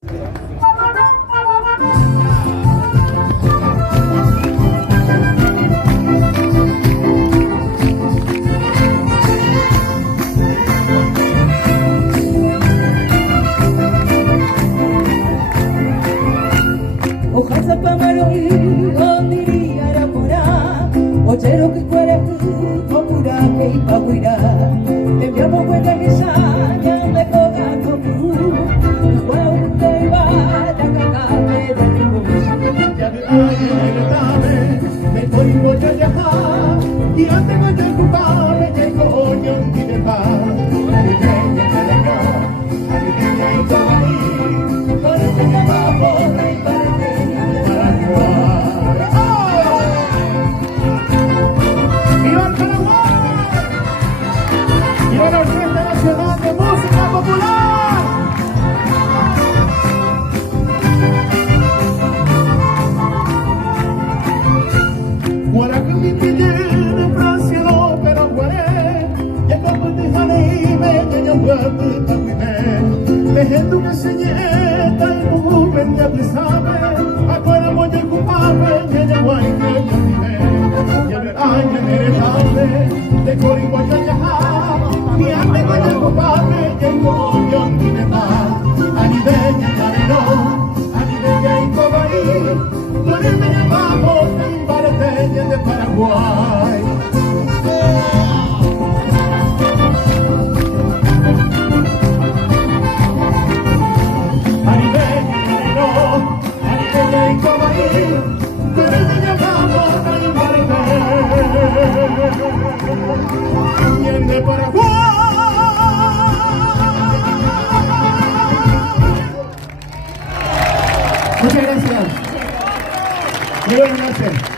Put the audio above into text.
Hojas de camarón, diría la mora, ochero que cuere kokura que ipaguira, te enviamos cuenta que saña me coga como guau te va la cagame de tu ya me ay me voy voy a viajar y antes de preocuparme llego hoy un día de paz Dejando una señeta y un joven de apresame, afuera voy a ocuparme, ya ya voy a viver. Ya me ay, me heredable, de Corigua ya ya, y ande voy a ocuparme, ya el coñón tiene más. A nivel ya carero, a nivel ya y todo ahí, por el me llamamos en Barateña de Paraguay. De Paraguay. Muchas gracias. Muy buenas noches.